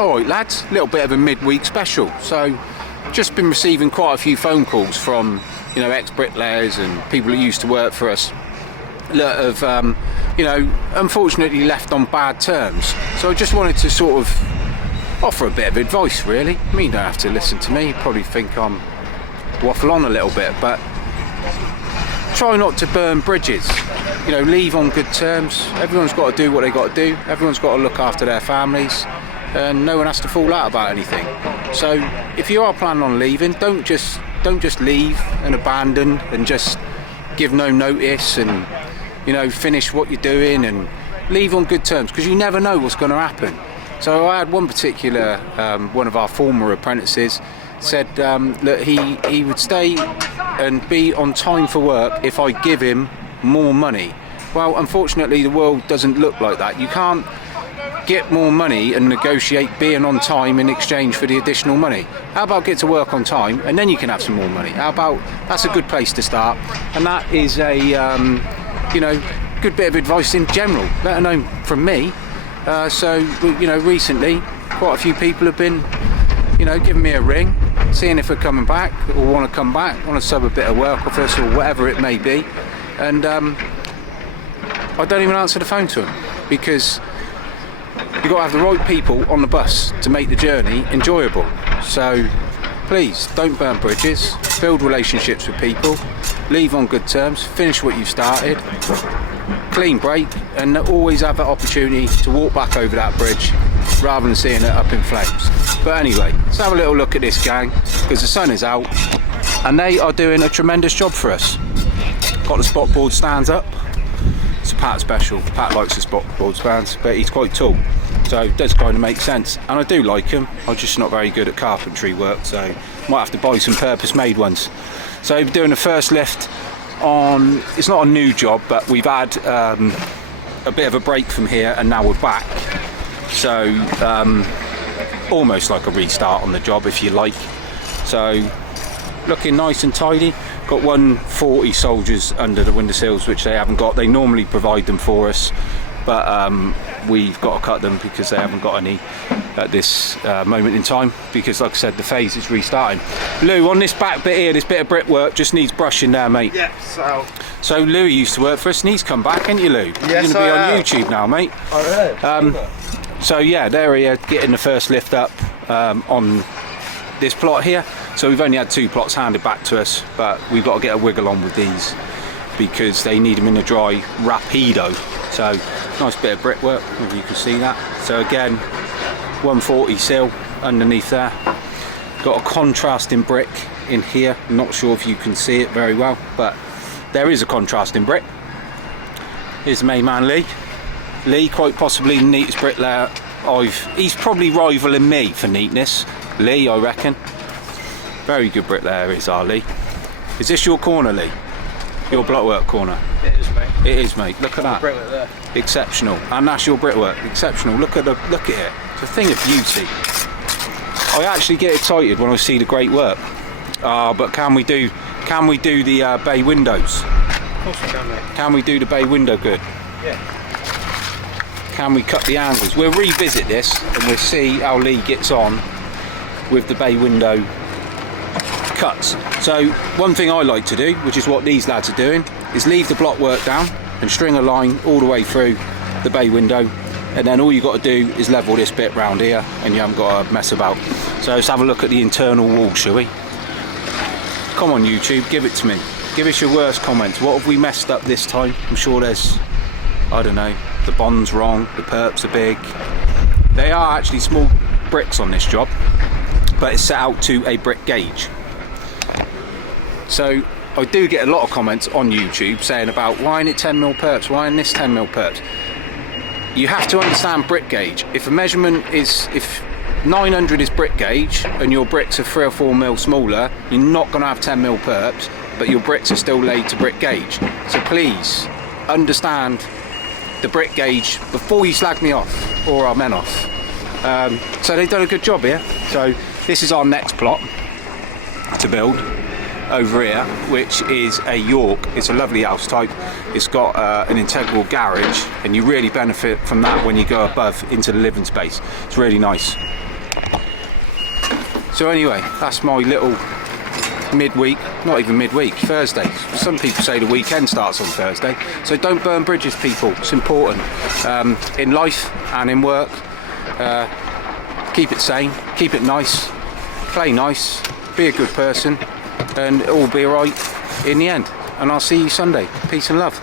Alright lads, little bit of a midweek special. So just been receiving quite a few phone calls from, you know, ex-bricklayers and people who used to work for us that have, you know, unfortunately left on bad terms. So I just wanted to sort of offer a bit of advice really. I mean, you don't have to listen to me, you probably think I'm waffle on a little bit, but try not to burn bridges. You know, leave on good terms. Everyone's got to do what they got to do. Everyone's got to look after their families, and no one has to fall out about anything. So if you are planning on leaving, don't just leave and abandon and just give no notice and, you know, finish what you're doing, and leave on good terms, because you never know what's going to happen. So I had one particular one of our former apprentices said that he would stay and be on time for work if I give him more money. Well, unfortunately the world doesn't look like that. You can't get more money and negotiate being on time in exchange for the additional money. How about get to work on time and then you can have some more money? How about, that's a good place to start, and that is a you know, good bit of advice in general, let alone from me. So you know, recently quite a few people have been, you know, giving me a ring, seeing if we're coming back or want to come back, want to sub a bit of work with us or whatever it may be, and I don't even answer the phone to them, because you've got to have the right people on the bus to make the journey enjoyable. So please don't burn bridges, build relationships with people, leave on good terms, finish what you've started, clean break, and always have that opportunity to walk back over that bridge rather than seeing it up in flames. But anyway, let's have a little look at this gang, because the sun is out and they are doing a tremendous job for us. Got the spot board stands up. It's a Pat special. Pat likes the spot board stands, but he's quite tall, so it does kind of make sense, and I do like him. I'm just not very good at carpentry work, so might have to buy some purpose made ones. So we're doing the first lift on, it's not a new job, but we've had a bit of a break from here and now we're back, so almost like a restart on the job if you like. So looking nice and tidy. Got 140 soldiers under the windowsills, which they haven't got. They normally provide them for us, but we've got to cut them because they haven't got any at this moment in time, because like I said, the phase is restarting. Lou, on this back bit here, this bit of brickwork just needs brushing there, mate. Yeah, so Lou used to work for us and he's come back, ain't you, Lou? Yes, you're going to be on YouTube now, mate. So yeah, they're here getting the first lift up on this plot here. So we've only had 2 plots handed back to us, but we've got to get a wiggle on with these because they need them in the dry rapido. So nice bit of brickwork, if you can see that. So again, 140 sill underneath there. Got a contrasting brick in here. I'm not sure if you can see it very well, but there is a contrasting brick. Here's the main man, Lee. Lee, quite possibly the neatest bricklayer he's probably rivaling me for neatness. Lee, I reckon. Very good bricklayer is our Lee. Is this your corner, Lee? Your blockwork corner? It is, mate. It is, mate. Look at that. Brickwork there. Exceptional. And that's your brickwork. Exceptional. Look at it. It's a thing of beauty. I actually get excited when I see the great work. But can we do the bay windows? Of course we can, mate. Can we do the bay window good? Yeah. Can we cut the angles? We'll revisit this and we'll see how Lee gets on with the bay window cuts. So one thing I like to do, which is what these lads are doing, is leave the block work down and string a line all the way through the bay window, and then all you got to do is level this bit round here and you haven't got to mess about. So let's have a look at the internal wall, shall we? Come on YouTube, give it to me. Give us your worst comments. What have we messed up this time? I'm sure there's, I don't know, the bond's wrong, the perps are big. They are actually small bricks on this job, but it's set out to a brick gauge. So I do get a lot of comments on YouTube saying about why ain't it 10mm perps, why ain't this 10mm perps? You have to understand brick gauge. If a measurement is, if 900 is brick gauge and your bricks are 3 or 4mm smaller, you're not going to have 10mm perps, but your bricks are still laid to brick gauge. So please understand the brick gauge before you slag me off or our men off. So they've done a good job here. So this is our next plot to build over here, which is a York. It's a lovely house type. It's got an integral garage, and you really benefit from that when you go above into the living space. It's really nice. So anyway, that's my little midweek, not even midweek, Thursday. Some people say the weekend starts on Thursday. So don't burn bridges, people. It's important in life and in work. Keep it sane, keep it nice, play nice, be a good person, and it will be alright in the end. And I'll see you Sunday. Peace and love.